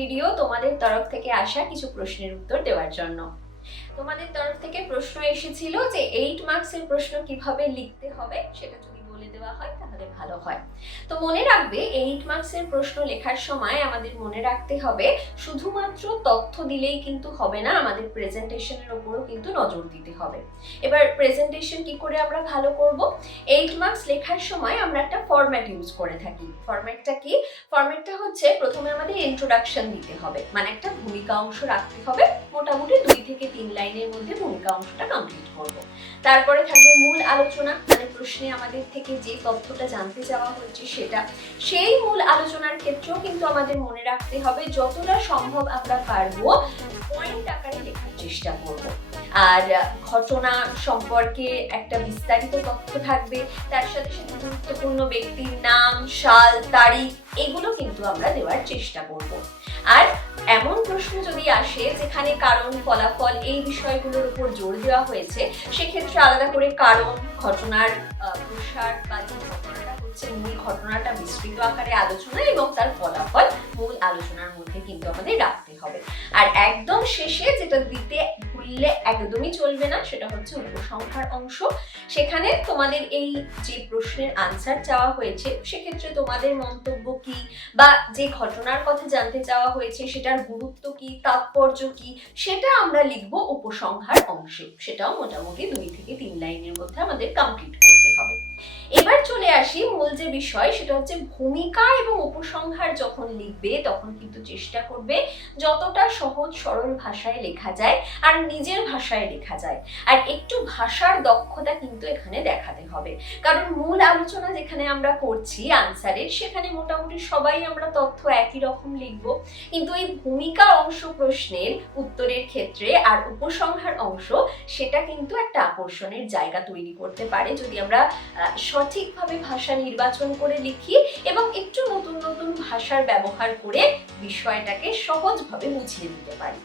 Video তোমাদের তরফ থেকে আসা কিছু প্রশ্নের উত্তর দেওয়ার জন্য। তোমাদের তরফ থেকে প্রশ্ন এসেছিল যে 8 মার্কসের প্রশ্ন কিভাবে লিখতে হবে সেটা যদি বলে দেওয়া হয় তাহলে ভালো হয়। তো মনে রাখবে 8 মার্কসের প্রশ্ন লেখার সময় আমাদের মনে রাখতে হবে শুধুমাত্র তথ্য দিলেই কিন্তু হবে না, আমাদের প্রেজেন্টেশনের উপরও কিন্তু নজর দিতে হবে। এবার প্রেজেন্টেশন কি করে আমরা ভালো করব? 8 মার্কস লেখার সময় আমরা একটা ফরম্যাট ইউজ করে থাকি। ফরম্যাটটা কি? ফরম্যাটটা হচ্ছে প্রথমে আমাদের ইন্ট্রোডাকশন দিতে হবে, মানে একটা ভূমিকা অংশ রাখতে হবে, মোটামুটি 2 থেকে 3 লাইনের মধ্যে ভূমিকা অংশটা কমপ্লিট করব। তারপরে থাকবে মূল আলোচনা, মানে প্রশ্নে আমাদের থেকে যে তথ্যটা জানতে চাওয়া হচ্ছে সেটা। সেই মূল আলোচনার ক্ষেত্রেও কিন্তু আমাদের মনে রাখতে হবে যতটা সম্ভব আমরা পারবো পয়েন্ট আকারে লেখার চেষ্টা করব। আর ঘটনা সম্পর্কে একটা বিস্তারিত তথ্য থাকবে, তার সাথে সাথে গুরুত্বপূর্ণ ব্যক্তির নাম, সাল, তারিখ এগুলো কিন্তু আমরা দেওয়ার চেষ্টা করব। আর এমন প্রশ্ন যদি আসে যেখানে কারণ, ফলাফল এই বিষয়গুলোর উপর জোর দেওয়া হয়েছে, সেক্ষেত্রে আলাদা করে কারণ, ঘটনার প্রসার বা যে ঘটনাটা হচ্ছে মূল ঘটনাটা বিস্তৃত আকারে আলোচনা এবং তার ফলাফল মূল আলোচনার মধ্যে কিন্তু আমাদের রাখতে হবে। আর একদম শেষে যেটা দিতে ভুললে একদমই চলবে না সেটা হচ্ছে উপসংহার অংশ। সেখানে তোমাদের এই যে প্রশ্নের আনসার চাওয়া হয়েছে সেক্ষেত্রে তোমাদের মন্তব্য কি বা যে ঘটনার কথা জানতে চাওয়া হয়েছে সেটার গুরুত্ব কি, তাৎপর্য কি, সেটা আমরা লিখবো উপসংহার অংশে। সেটাও মোটামুটি 2 থেকে 3 লাইনের মধ্যে আমাদের কমপ্লিট করতে হবে। এবার চলে আসি মূল যে বিষয়, সেটা হচ্ছে ভূমিকা এবং উপসংহার যখন লিখবে তখন কিন্তু চেষ্টা করবে যতটা সহজ সরল ভাষায় লেখা যায় আর নিজের ভাষায় লেখা যায়। আর একটু ভাষার দক্ষতা কিন্তু এখানে দেখাতে হবে, কারণ মূল আলোচনা যেখানে আমরা করছি আনসারের, সেখানে মোটামুটি সবাই আমরা তথ্য একই রকম লিখব, কিন্তু এই ভূমিকা অংশ প্রশ্নের উত্তরের ক্ষেত্রে আর উপসংহার অংশ সেটা কিন্তু একটা আকর্ষণের জায়গা তৈরি করতে পারে যদি আমরা সঠিকভাবে ভাষা নির্বাচন করে লিখি এবং একটু নতুন নতুন ভাষার ব্যবহার করে বিষয়টাকে সহজভাবে বুঝিয়ে দিতে পারি।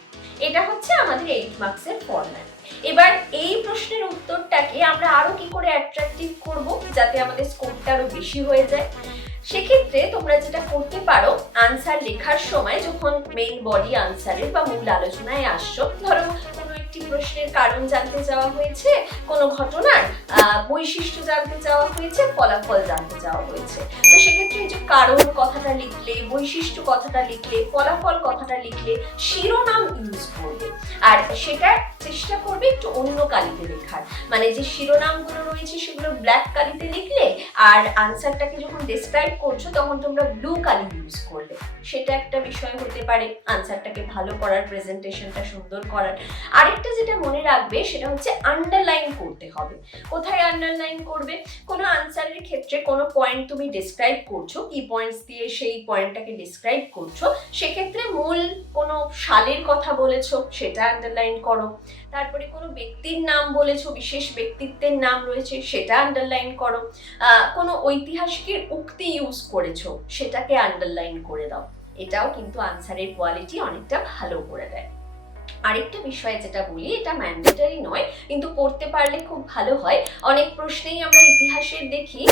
এটা হচ্ছে আমাদের 8 মার্কসের ফরম্যাট। এবার এই প্রশ্নের উত্তরটাকে আমরা আরো কি করে অ্যাট্রাকটিভ করব যাতে আমাদের স্কোরটা আরো বেশি হয়ে যায়, সেক্ষেত্রে তোমরা যেটা করতে পারো, আনসার লেখার সময় যখন মেইন বডি আনসারের বা মূল আলোচনায় আসছো, ধরো কোনো একটি প্রশ্নের কারণ জানতে চাওয়া হয়েছে, কোনো ঘটনার বৈশিষ্ট্য জানতে চাওয়া হয়েছে, ফলাফল জানতে চাওয়া হয়েছে, তো সেক্ষেত্রে এই যে কারণ কথাটা লিখলে, বৈশিষ্ট্য কথাটা লিখলে, ফলাফল কথাটা লিখলে শিরোনাম ইউজ করবে। আর সেটা চেষ্টা করবে একটু অন্য কালিতে লেখার, মানে যে শিরোনামগুলো রয়েছে সেগুলো ব্ল্যাক কালিতে লিখলে আর আনসারটাকে যখন ডেসক্রাইব করছো তখন তোমরা ব্লু কালি ইউজ করলে, সেটা একটা বিষয় হতে পারে আনসারটাকে ভালো করার, প্রেজেন্টেশনটা সুন্দর করার। আরেকটা যেটা মনে রাখবে সেটা হচ্ছে আন্ডারলাইন করতে হবে। কোথায় আন্ডারলাইন করবে? কোনো আনসারের ক্ষেত্রে কোনো পয়েন্ট তুমি ডেসক্রাইব করছো, কি পয়েন্টস দিয়ে সেই পয়েন্টটাকে ডেসক্রাইব করছো, সেক্ষেত্রে মূল কোনো সালের কথা বলেছো সেটা আন্ডারলাইন করো, তারপরে কোনো ব্যক্তির নাম বলেছো, বিশেষ ব্যক্তিত্বের নাম রয়েছে সেটা আন্ডারলাইন করো, কোনো ঐতিহাসিকের উক্তি ইউজ করেছো সেটাকে আন্ডারলাইন করে দাও। এটাও কিন্তু আনসারের কোয়ালিটি অনেকটা ভালো করে দেয়। আরেকটা বিষয় যেটা বলি, এটা ম্যান্ডেটরি নয় কিন্তু পড়তে পারলে খুব ভালো হয়। অনেক প্রশ্নেই আমরা ইতিহাসের দেখি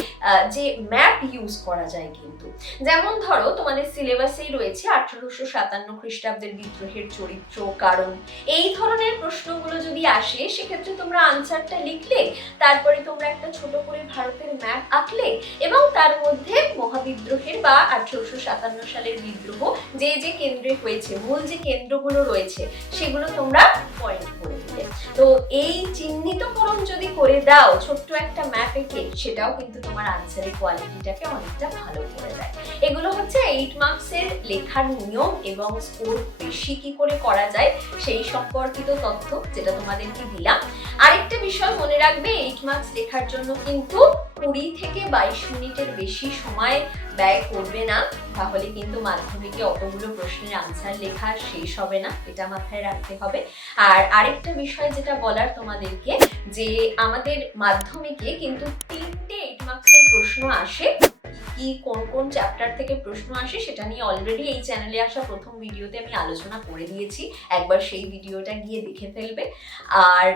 যে ম্যাপ ইউজ করা যায়, কিন্তু যেমন ধরো তোমাদের সিলেবাসেই রয়েছে 1857 খ্রিস্টাব্দের বিদ্রোহের চরিত্র, কারণ এই ধরনের প্রশ্নগুলো যদি আসে সেক্ষেত্রে তোমরা আনসারটা লিখলে, তারপরে তোমরা একটা ছোট করে ভারতের ম্যাপ আঁকলে এবং তার মধ্যে মহাবিদ্রোহের বা 1857 সালের বিদ্রোহ যে যে কেন্দ্রে হয়েছে, মূল যে কেন্দ্রগুলো রয়েছে সেগুলো তোমরা পয়েন্ট করে দিলে। তো এই চিহ্নিতকরণ যদি করে দাও ছোট্ট একটা ম্যাপ এঁকে, সেটাও কিন্তু তোমার আনসারের কোয়ালিটিটাকে অনেকটা ভালো করে দেয়। এগুলো হচ্ছে 8 মার্কসের লেখার নিয়ম এবং স্কোর বেশি কি করে করা যায় সেই সম্পর্কিত তথ্য যেটা তোমাদেরকে দিলাম। আরেকটা বিষয় মনে রাখবে, 8 মার্কস লেখার জন্য কিন্তু 20 থেকে 22 মিনিটের বেশি সময় ব্যয় করবে না, তাহলে কিন্তু মাধ্যমিকে অতগুলো প্রশ্নের আনসার লেখা শেষ হবে না, এটা মাথায় রাখতে হবে। আর আরেকটা বিষয় যেটা বলার তোমাদেরকে, যে আমাদের মাধ্যমিকে কিন্তু 3টে 8 মার্কসের প্রশ্ন আসে কি কোন কোন চ্যাপ্টার থেকে প্রশ্ন আসে সেটা নিয়ে অলরেডি এই চ্যানেলে আসা প্রথম ভিডিওতে আমি আলোচনা করে দিয়েছি, একবার সেই ভিডিওটা গিয়ে দেখে ফেলবে। আর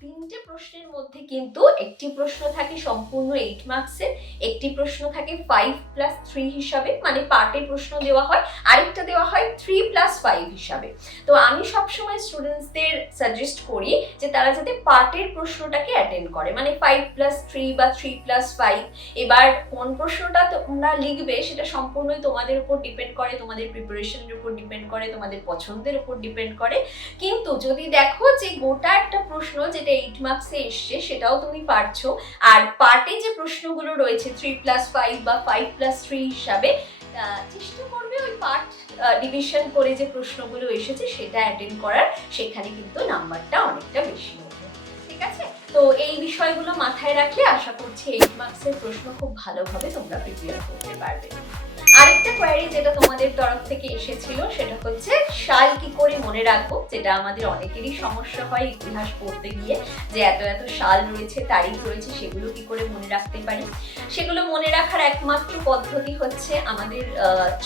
3টে প্রশ্নের মধ্যে কিন্তু একটি প্রশ্ন থাকে সম্পূর্ণ 8 মার্কসের, একটি প্রশ্ন থাকে 5+3 হিসাবে, মানে পার্টে প্রশ্ন দেওয়া হয়, আরেকটা দেওয়া হয় 3+5 হিসাবে। তো আমি সবসময় স্টুডেন্টসদের সাজেস্ট করি যে তারা যাতে পার্টের প্রশ্নটাকে অ্যাটেন্ড করে, মানে 5+3 বা 3+5। এবার কোন প্রশ্নটা তোমরা লিখবে সেটা সম্পূর্ণই তোমাদের উপর ডিপেন্ড করে, তোমাদের প্রিপারেশনের উপর ডিপেন্ড করে, তোমাদের পছন্দের উপর ডিপেন্ড করে। কিন্তু যদি দেখো যে গোটা একটা প্রশ্ন যেটা 8 মার্কসে এসছে সেটাও তুমি পারছো, আর পার্টে যে প্রশ্নগুলো রয়েছে 3+5 বা 5+3 হিসাবে, চেষ্টা করবে ওই পার্ট ডিভিশন করে যে প্রশ্নগুলো এসেছে সেটা অ্যাটেন্ড করার, সেখানে কিন্তু নাম্বারটা অনেকটা বেশি হবে। ঠিক আছে, তো এই বিষয়গুলো মাথায় রাখলে আশা করছি 8 মার্কসের প্রশ্ন খুব ভালোভাবে তোমরা প্রিপেয়ার করতে পারবে। আরেকটা কোয়ারি যেটা তোমাদের তরফ থেকে এসেছিল সেটা হচ্ছে সাল কি করে মনে রাখবো, যেটা আমাদের অনেকেরই সমস্যা হয় ইতিহাস পড়তে গিয়ে, যে এত এত সাল রয়েছে, তারিখ রয়েছে, সেগুলো কি করে মনে রাখতে পারি। সেগুলো মনে রাখার একমাত্র পদ্ধতি হচ্ছে আমাদের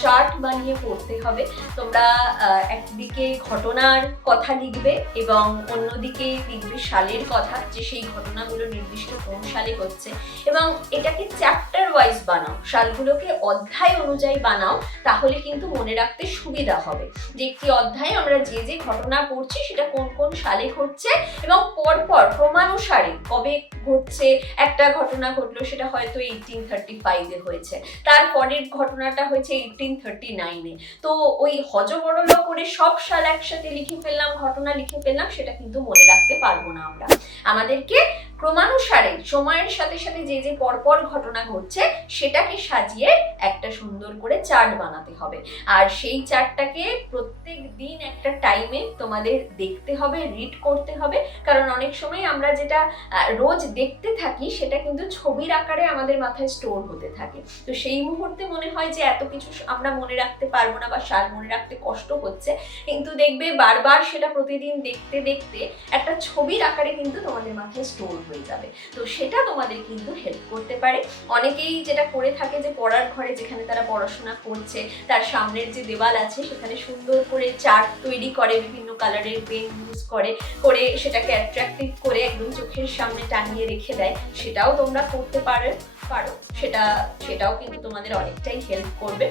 চার্ট বানিয়ে পড়তে হবে। তোমরা একদিকে ঘটনার কথা লিখবে এবং অন্যদিকে লিখবে সালের কথা, যে সেই ঘটনাগুলো নির্দিষ্ট কোন সালে হচ্ছে, এবং এটাকে চ্যাপ্টার ওয়াইজ বানাও, সালগুলোকে অধ্যায় অনুযায়ী বানাও, তাহলে কিন্তু মনে রাখতে সুবিধা হবে যে একটি অধ্যায়ে আমরা যে যে ঘটনা পড়ছি সেটা কোন কোন সালে ঘটছে এবং পরপর ক্রমানুসারে কবে ঘটছে। একটা ঘটনা ঘটলো সেটা হয়তো 1835-এ হয়েছে, তারপরের ঘটনাটা হয়েছে 1839-এ। তো ওই হজবরল করে সব সাল একসাথে লিখে ফেললাম, ঘটনা লিখে ফেললাম, সেটা কিন্তু মনে রাখতে পারবো না আমরা। আমাদেরকে ক্রমানুসারে সময়ের সাথে সাথে যে যে পরপর ঘটনা ঘটছে সেটাকে সাজিয়ে একটা সুন্দর করে চার্ট বানাতে হবে। আর সেই চার্টটাকে প্রত্যেক দিন একটা টাইমে তোমাদের দেখতে হবে, রিড করতে হবে, কারণ অনেক সময় আমরা যেটা রোজ দেখতে থাকি সেটা কিন্তু ছবির আকারে আমাদের মাথায় স্টোর হতে থাকে। তো সেই মুহূর্তে মনে হয় যে এত কিছু আমরা মনে রাখতে পারবো না বা সাল মনে রাখতে কষ্ট হচ্ছে, কিন্তু দেখবে বারবার সেটা প্রতিদিন দেখতে দেখতে একটা ছবির আকারে কিন্তু তোমাদের মাথায় স্টোর হয়ে যাবে। তো সেটা তোমাদের কিন্তু হেল্প করতে পারে। অনেকেই যেটা করে থাকে যে পড়ার ঘরে যেখানে তারা পড়াশোনা করছে তার সামনের যে দেওয়াল আছে সেখানে সুন্দর করে চার্ট তৈরি করে, বিভিন্ন কালারের পেন ইউজ করে সেটাকে অ্যাট্রাক্টিভ করে একদম চোখের সামনে টাঙিয়ে রেখে দেয়। সেটাও তোমরা করতে পারো, সেটাও কিন্তু তোমাদের অনেকটাই হেল্প করবে।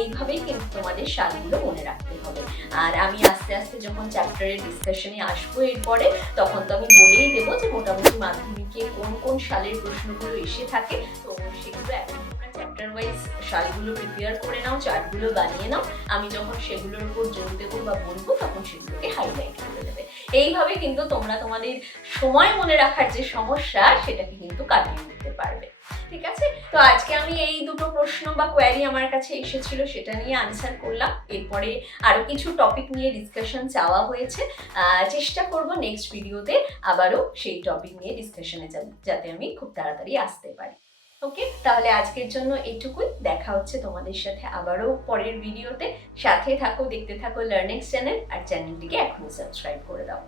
এইভাবেই কিন্তু তোমাদের সালগুলো মনে রাখতে হবে। আর আমি আস্তে আস্তে যখন চ্যাপ্টারের ডিসকাশনে আসবো এরপরে, তখন তো আমি বলেই দেবো যে মোটামুটি মাধ্যমিকে কোন কোন সালের প্রশ্নগুলো এসে থাকে। তো সেগুলো এখন তোমরা চ্যাপ্টার ওয়াইজ সালগুলো প্রিপেয়ার করে নাও, চার্টগুলো বানিয়ে নাও। আমি যখন সেগুলোর উপর জোর দেবো বা বলবো তখন সেগুলোকে হাইলাইট করে দেবে। এইভাবে কিন্তু তোমরা তোমাদের সময় মনে রাখার যে সমস্যা সেটাকে কিন্তু কাটিয়ে উঠতে পারবে। ঠিক আছে, তো আজকে আমি এই দুটো প্রশ্ন বা কোয়ারি আমার কাছে এসেছিল সেটা নিয়ে আনসার করলাম। এরপরে আরো কিছু টপিক নিয়ে ডিসকাশন চাওয়া হয়েছে, চেষ্টা করব নেক্সট ভিডিওতে আবারও সেই টপিক নিয়ে ডিসকাশনে যাতে আমি খুব তাড়াতাড়ি আসতে পারি। ওকে, তাহলে আজকের জন্য এইটুকুই। দেখা হচ্ছে তোমাদের সাথে আবারও পরের ভিডিওতে। সাথে থাকো, দেখতে থাকো লার্নিংস চ্যানেল, আর চ্যানেলটিকে এখনই সাবস্ক্রাইব করে দাও।